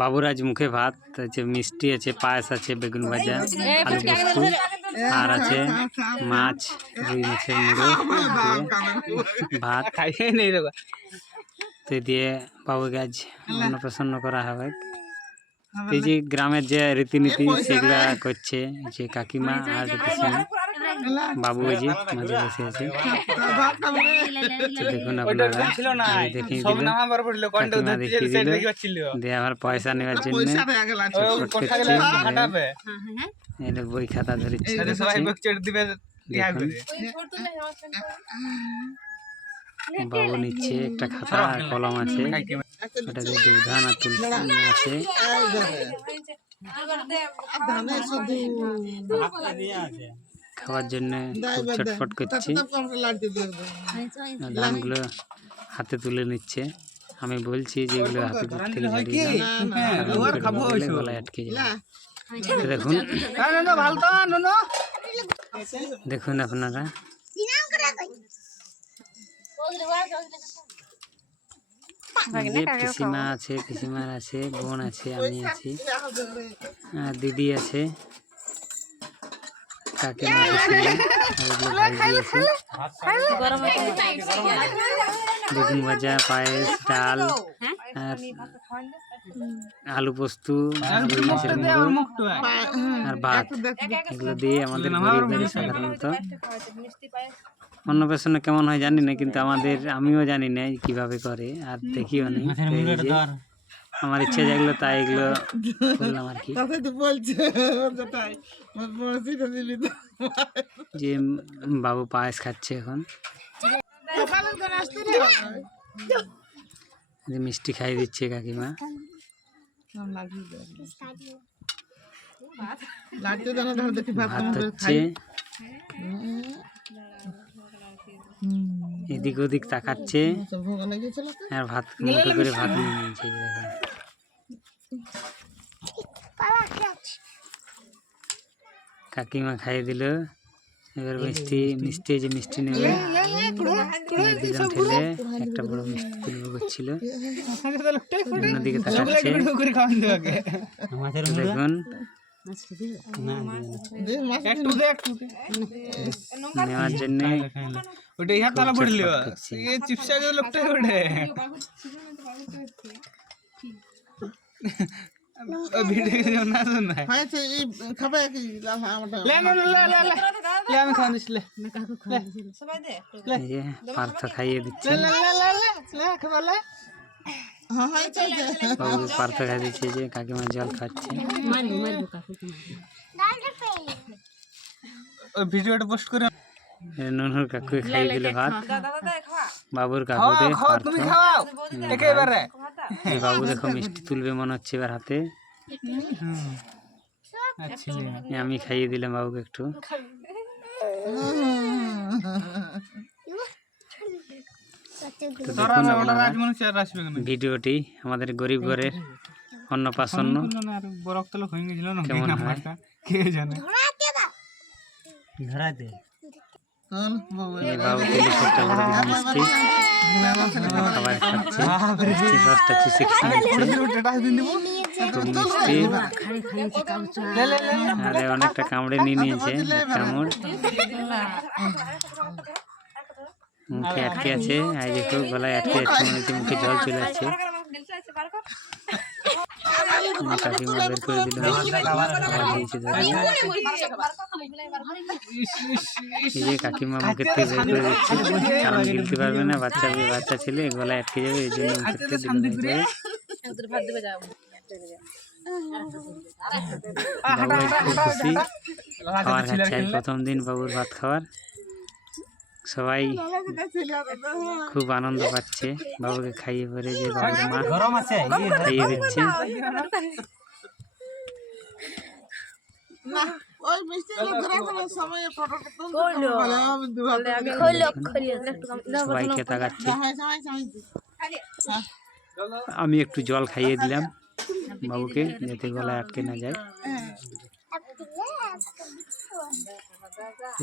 বাবুর আজ মুখে ভাত আছে, মিষ্টি আছে, পায়েস আছে, বেগুন ভাজা, আলু পোস্ত, আর আছে মাছ, রুই মাছের মুড়ো দিয়ে ভাত তো দিয়ে বাবুকে আজ অন্নপ্রাশন করা হবে। এই যে গ্রামের যে রীতিনীতি সেগুলা করছে যে কাকিমা আর পিসিমা। বাবু ওই যে মাঝে বসে আছে, দেখুন আপনারা দেখিয়ে দিল, কাকিমা দেখিয়ে দিল দিয়ে আবার পয়সা নেওয়ার জন্য বই খাতা ধরেছে। বাবু নিচ্ছে একটা খাতা আর কলম আছে, ওটাতে দুধান আর তুলসী আছে। খাওয়ার জন্য খুব ছটফট করছে, ধানগুলো হাতে তুলে নিচ্ছে। আমি বলছি যে এগুলো হাতে থেকে ঝাড়িয়ে গলায় আটকে যাবে। দেখুন দেখুন আপনারা পিসিমা আছে, পিসিমার আছে, বোন আছে, আমি আছি, দিদি আছে, কাকিমা আছে, বেগুন ভাজা, পায়েস, ডাল, আলু পোস্ত, আর ভাত, এগুলো দিয়ে আমাদের সাধারণত অন্নপ্রাশনে কেমন হয় জানি না, কিন্তু আমিও জানি না কিভাবে করে আর দেখিও নি। আমার ইচ্ছা যেগুলো তাই এগুলো করলাম আর কি। যে বাবু পায়েস খাচ্ছে এখন, মিষ্টি খাইয়ে দিচ্ছে কাকিমা। ভাত হচ্ছে, এদিক ওদিক তাকাচ্ছে আর ভাত মুখে করে ভাত নিয়ে নিয়েছে। কাকিমা খাইয়ে দিল, এবার মিষ্টি যে মিষ্টি নেবে দিলাম ঠেলে, একটা বড় মিষ্টি তুলব করছিল, অন্যদিকে তাকাচ্ছে। দেখুন নেওয়ার জন্য পার্থ খাইয়ে দিচ্ছে, পার্থ খাই দিচ্ছে যে কাকিমা জল খাচ্ছে। ভিডিওটা পোস্ট করে ননুর কাকু খাইয়ে দিল ভাত, বাবুর কাকু বাবু দেখো মিষ্টি তুলবে মনে হচ্ছে এবার হাতে। আমি খাইয়ে দিলাম বাবুকে একটু। ভিডিওটি আমাদের গরিব ঘরের অন্নপ্রাশন কেমন হয় বাবু মিষ্টি খাবার খাচ্ছে, রসটা চুষে খুব মিষ্টি, আরে অনেকটা কামড়ে নিয়ে নিয়েছে, কামড় মুখে আটকে আছে, আর দেখো গলায় আটকে আছে, মনে হচ্ছে মুখে জল চলে আসছে। কাকিমা বের করে দিল, এই যে কাকিমা মুখের থেকে বের করে দিচ্ছে, কারণ গিলতে পারবে না, বাচ্চা ছেলে গলায় আটকে যাবে, এই জন্য মুখের থেকে খুব খুশি, খাবার খাচ্ছে। প্রথম দিন বাবুর ভাত খাওয়ার, সবাই খুব আনন্দ পাচ্ছে বাবুকে খাইয়ে পরে, যে বাবুর মা খাইয়ে দিচ্ছে। সবাইকে তাকাচ্ছে। আমি একটু জল খাইয়ে দিলাম বাবুকে, যাতে গলায় আটকে না যায়।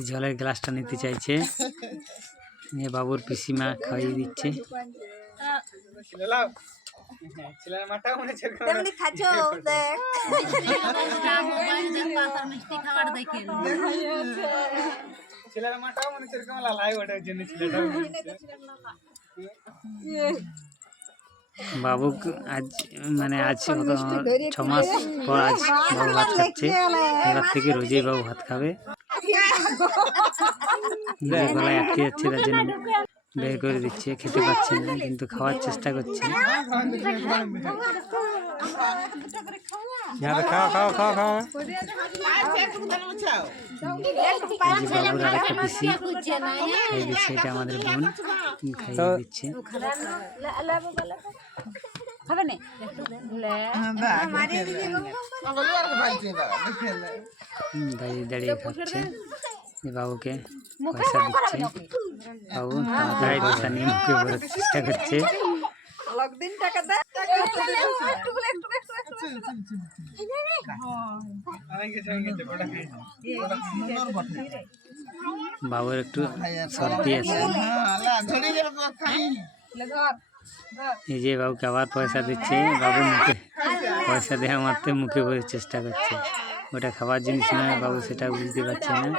জলের গ্লাসটা নিতে চাইছে, বাবুর পিসিমা খাইয়ে দিচ্ছে। ছেলের মাটাও মনে ছেড়ে তেমনি খাচ্ছো দেখ ছেলের মাটাও মনে ছেড়ে কেমন লাল হয় ওটার জন্য ছেলেটাও বাবু আজ মানে আজ 6 মাস পর আজ বাবু ভাত খাচ্ছে। এবার থেকে রোজই বাবু ভাত খাবে। যে গলায় আটকে যাচ্ছে তার জন্য বের করে দিচ্ছে, খেতে পাচ্ছে না কিন্তু খাওয়ার চেষ্টা করছে। খাও খাও খাও। বাবুর আর একটা পিসি খাইয়ে দিচ্ছে, এটা আমাদের বোন খাইয়ে দিচ্ছে। দাঁড়িয়ে দাঁড়িয়ে খাচ্ছে। বাবুকে পয়সা দিচ্ছে, বাবু তাড়াতাড়ি পয়সা নিয়ে মুখে ভরার চেষ্টা করছে। বাবুর একটু সর্দি আছে। এই যে বাবুকে আবার পয়সা দিচ্ছে, বাবু মুখে পয়সা দেওয়া মারতে মুখে ভরার চেষ্টা করছে। ওটা খাবার জিনিস নয়, বাবু সেটা বুঝতে পারছে না।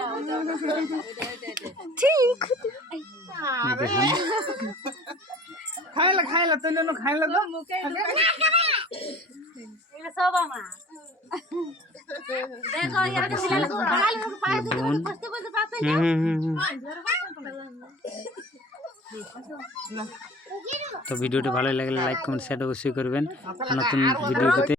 দেখুন তো ভিডিওটি ভালো লাগলে লাইক কমেন্ট শেয়ার অবশ্যই করবেন। নতুন ভিডিও পেতে